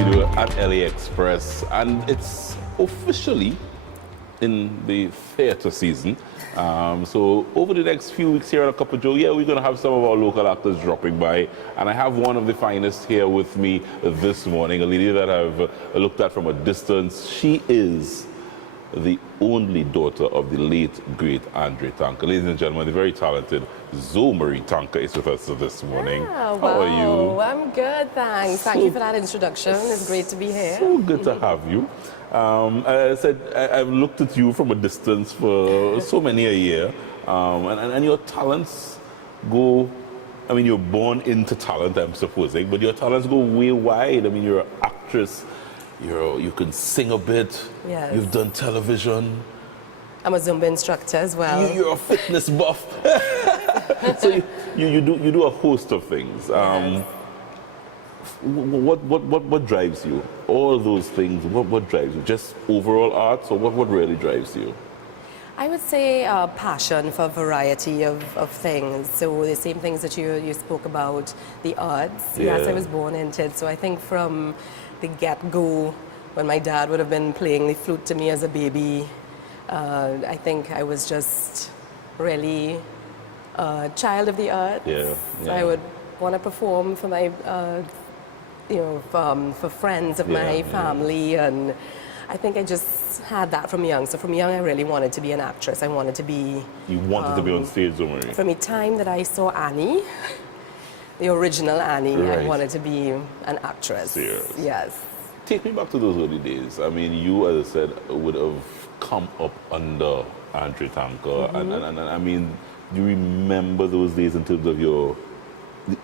studio at LA Express, and it's officially in the theatre season. So over the next few weeks here at a Cup of Joe, we're going to have some of our local actors dropping by. And I have one of the finest here with me this morning, a lady that I've looked at from a distance. She is the only daughter of the late, great Andre Tanka. Ladies and gentlemen, the very talented Zoe Marie Tanka is with us this morning. Wow. How are you? I'm good, thanks. Thank you for that introduction. It's great to be here. So good to have you. I said I've looked at you from a distance for so many a year, and your talents go, I mean, you're born into talent, I'm supposing, but your talents go way wide. I mean, you're an actress, you can sing a bit, Yes. You've done television. I'm a Zumba instructor as well. You're a fitness buff. So you do a host of things. Yes. What drives you? All those things, what drives you? Just overall art, or what really drives you? I would say passion for a variety of things. So the same things that you spoke about, the arts. Yeah. Yes, I was born into it. So I think from the get-go, when my dad would have been playing the flute to me as a baby, I think I was just really a child of the arts. Yeah. So I would want to perform for my, for friends of my family, and I think I just had that from young. So from young, I really wanted to be an actress. I wanted to be. You wanted to be on stage, Zoe Marie? From the time that I saw Annie, the original Annie, Right. I wanted to be an actress. Serious? Yes. Take me back to those early days. I mean, you, as I said, would have come up under Andre Tanka, and I mean, do you remember those days in terms of the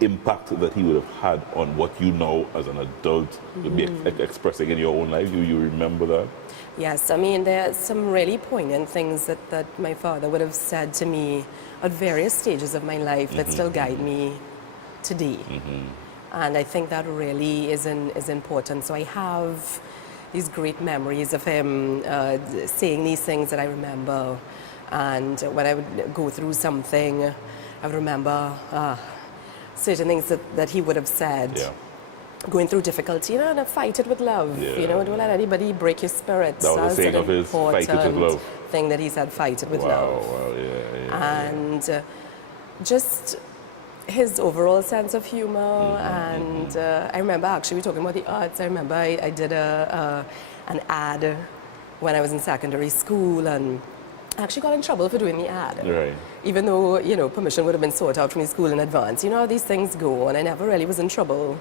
impact that he would have had on what you know as an adult would be expressing in your own life? Do you remember that? Yes, I mean, there are some really poignant things that my father would have said to me at various stages of my life that still guide me today. And I think that really is important. So I have these great memories of him saying these things that I remember. And when I would go through something, I would remember certain things that he would have said. Yeah. Going through difficulty, and fight it with love. Yeah. Don't let anybody break your spirit. That was the saying of his, fight it with love. Thing that he said, fight it with love. Wow, yeah. And just his overall sense of humor. And I remember actually talking about the arts. I remember I did an ad when I was in secondary school, and I actually got in trouble for doing the ad. Right. Even though, permission would have been sought out from the school in advance. You know how these things go, and I never really was in trouble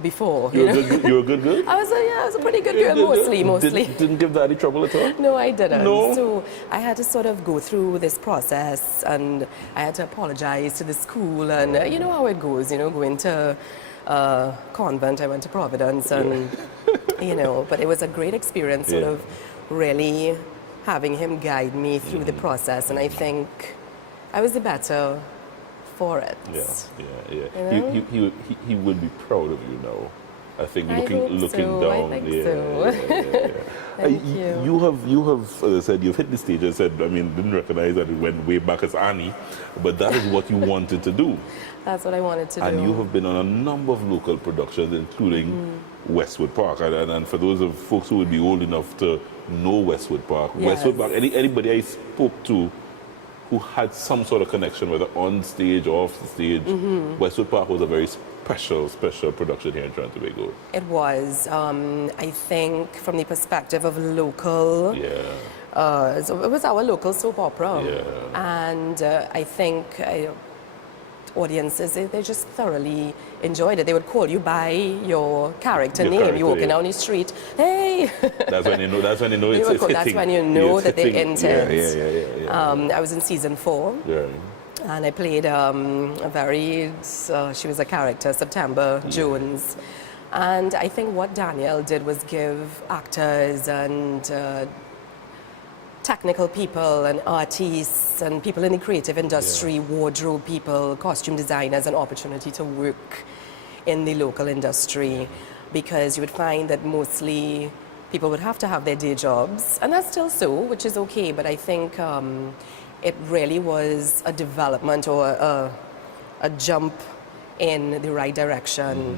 before. You were a good girl? I was a pretty good girl, mostly. Didn't give daddy trouble at all? No, I didn't. No? So I had to sort of go through this process, and I had to apologize to the school, and you know how it goes, going to convent. I went to Providence, and, but it was a great experience, sort of really having him guide me through the process, and I think I was the better for it. Yeah. He would be proud of you now. I think looking down. I think so. Thank you. You have, as I said, you've hit the stage. I said, I mean, didn't recognize that it went way back as Annie, but that is what you wanted to do. That's what I wanted to do. And you have been on a number of local productions, including Westwood Park. And for those of folks who would be old enough to know Westwood Park, Westwood Park, anybody I spoke to who had some sort of connection, whether on stage or off the stage, Westwood Park was a very special production here in Trinidad and Tobago. It was. I think from the perspective of local, so it was our local soap opera. Yeah. And I think audiences, they just thoroughly enjoyed it. They would call you by your character name. You're walking down the street, hey! That's when you know it's hitting. That's when you know that they entered. Yeah. I was in season 4. Yeah. And I played she was a character, September Jones. And I think what Danielle did was give actors and technical people and artists and people in the creative industry, wardrobe people, costume designers, an opportunity to work in the local industry, because you would find that mostly people would have to have their day jobs, and that's still so, which is okay, but I think it really was a development or a jump in the right direction.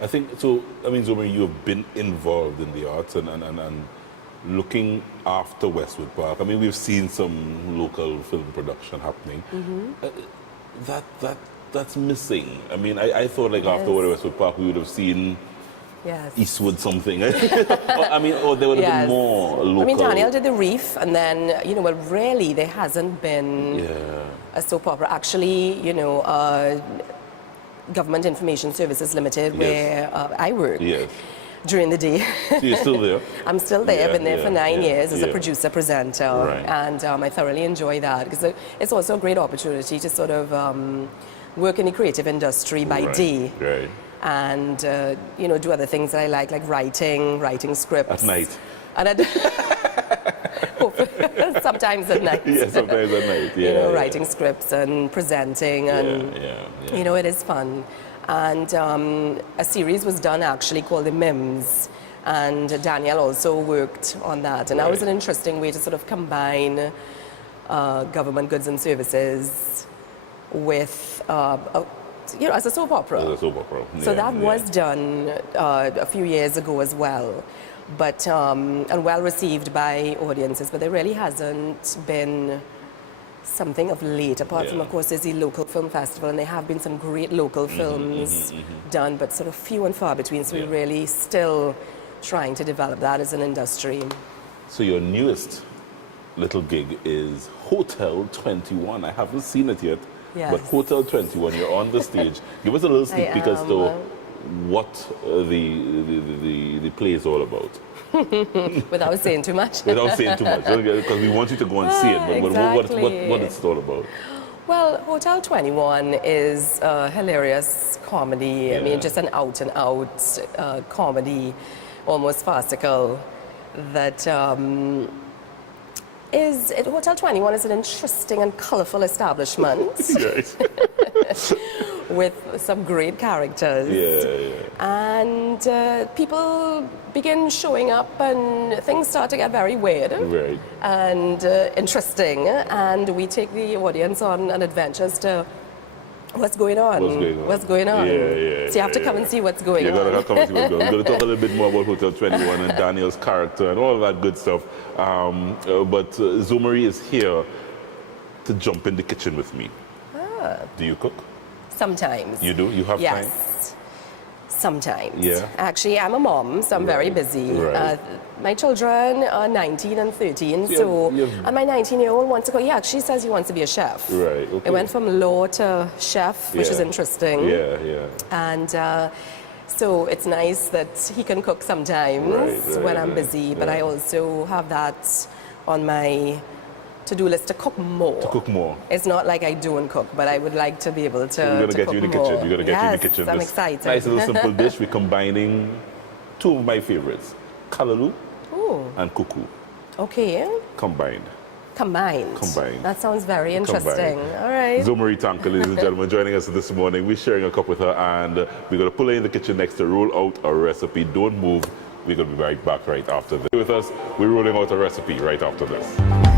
I think so. I mean, Zomer, you have been involved in the arts and looking after Westwood Park. I mean, we've seen some local film production happening. That's missing. I mean, I thought like after Westwood Park we would have seen Yes. Eastwood something. I mean, or there would have been more local. I mean, Daniel did The Reef, and then, you know, well, really there hasn't been a soap opera. Actually, you know, Government Information Services Limited, where I work during the day. So you're still there? I'm still there. I've been there for 9 years as a producer-presenter. Right. And I thoroughly enjoy that because it's also a great opportunity to sort of work in the creative industry by day. Right. And you know, do other things that I like writing scripts at night. And sometimes at night. Yeah, sometimes at night. Yeah, you know, writing scripts and presenting, and you know, it is fun. And a series was done actually called The Mims, and Danielle also worked on that. And that was an interesting way to sort of combine government goods and services with you know, as a soap opera. As a soap opera. So that was done a few years ago as well, but and well received by audiences. But there really hasn't been something of late, apart from, of course, there's the local film festival, and there have been some great local films done, but sort of few and far between. So we're really still trying to develop that as an industry. So your newest little gig is Hotel 21. I haven't seen it yet. Yes. But Hotel 21, you're on the stage. Give us a little sneak peek as to what the play is all about. Without saying too much. Without saying too much, because we want you to go and see it. But what it's all about? Well, Hotel 21 is a hilarious comedy. I mean, just an out-and-out comedy, almost farcical, that Hotel 21 is an interesting and colorful establishment with some great characters. And people begin showing up, and things start to get very weird and interesting. And we take the audience on an adventure as to what's going on. So you have to come and see what's going on. You gotta come and see what's going on. We're gonna talk a little bit more about Hotel 21 and Daniel's character and all that good stuff. But Zomarie is here to jump in the kitchen with me. Do you cook? Sometimes. You do? You have time? Yes. Sometimes. Yeah. Actually, I'm a mom, so I'm very busy. My children are 19 and 13, and my 19-year-old wants to go. He actually says he wants to be a chef. Right. Okay. It went from law to chef, which is interesting. And so it's nice that he can cook sometimes when I'm busy, but I also have that on my to-do list to cook more. To cook more. It's not like I don't cook, but I would like to be able to. We're gonna get you in the kitchen. We're gonna get you in the kitchen. I'm excited. Nice little simple dish. We're combining two of my favorites, kalaloo and kuku. Okay. Combined. That sounds very interesting. All right. Zomarie Tanka, ladies and gentlemen, joining us this morning. We're sharing a cup with her, and we're going to pull her in the kitchen next to roll out a recipe. Don't move. We're going to be right back right after this. With us, we're rolling out a recipe right after this.